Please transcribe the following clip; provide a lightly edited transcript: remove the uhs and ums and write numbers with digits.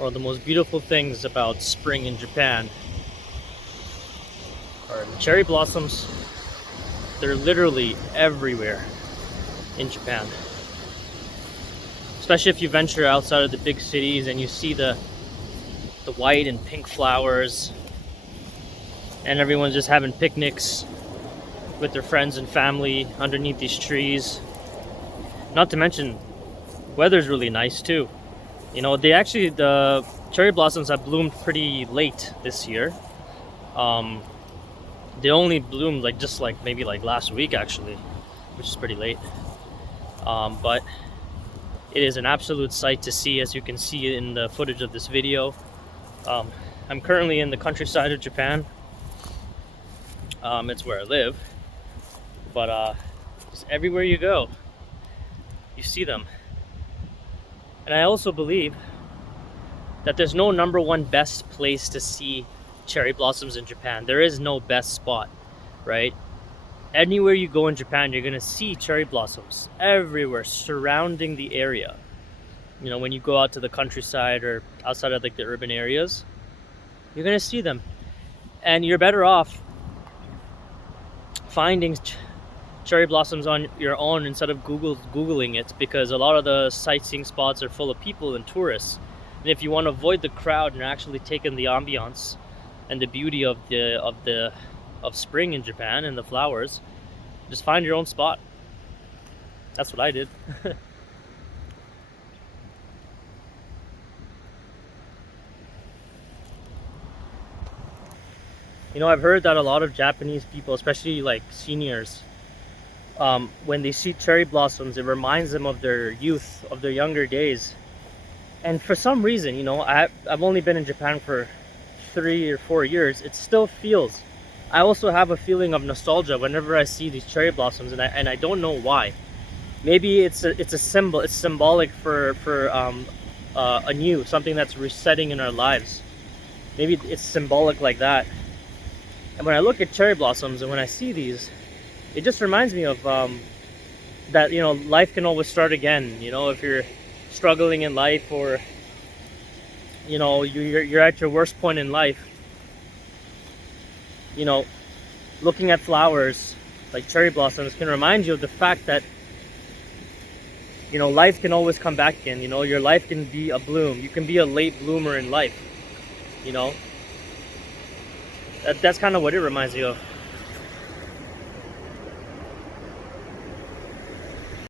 One of the most beautiful things about spring in Japan are the cherry blossoms. They're literally everywhere in Japan. Especially if you venture outside of the big cities and you see the white and pink flowers, and everyone's just having picnics with their friends and family underneath these trees. Not to mention, weather's really nice too. You know, the cherry blossoms have bloomed pretty late this year. They only bloomed maybe last week actually, which is pretty late. But it is an absolute sight to see, as you can see in the footage of this video. I'm currently in the countryside of Japan. It's where I live, but just everywhere you go, you see them. And I also believe that there's no number one best place to see cherry blossoms in Japan. There is no best spot, right? Anywhere you go in Japan, you're gonna see cherry blossoms everywhere surrounding the area. You know, when you go out to the countryside or outside of like the urban areas, you're gonna see them. And you're better off finding cherry blossoms on your own instead of Googling it, because a lot of the sightseeing spots are full of people and tourists. And if you want to avoid the crowd and actually take in the ambiance and the beauty of spring in Japan and the flowers, just find your own spot. That's what I did. You know, I've heard that a lot of Japanese people, especially like seniors, when they see cherry blossoms, it reminds them of their youth, of their younger days. And for some reason, you know, I've only been in Japan for 3 or 4 years. It still feels, I also have a feeling of nostalgia whenever I see these cherry blossoms, and I don't know why. Maybe it's a symbol. It's symbolic for something that's resetting in our lives. Maybe it's symbolic like that. And when I look at cherry blossoms and when I see these, it just reminds me of that, you know, life can always start again. You know, if you're struggling in life, or you know, you're at your worst point in life, you know, looking at flowers like cherry blossoms can remind you of the fact that, you know, life can always come back again. You know, your life can be a bloom. You can be a late bloomer in life, you know. That's kind of what it reminds me of.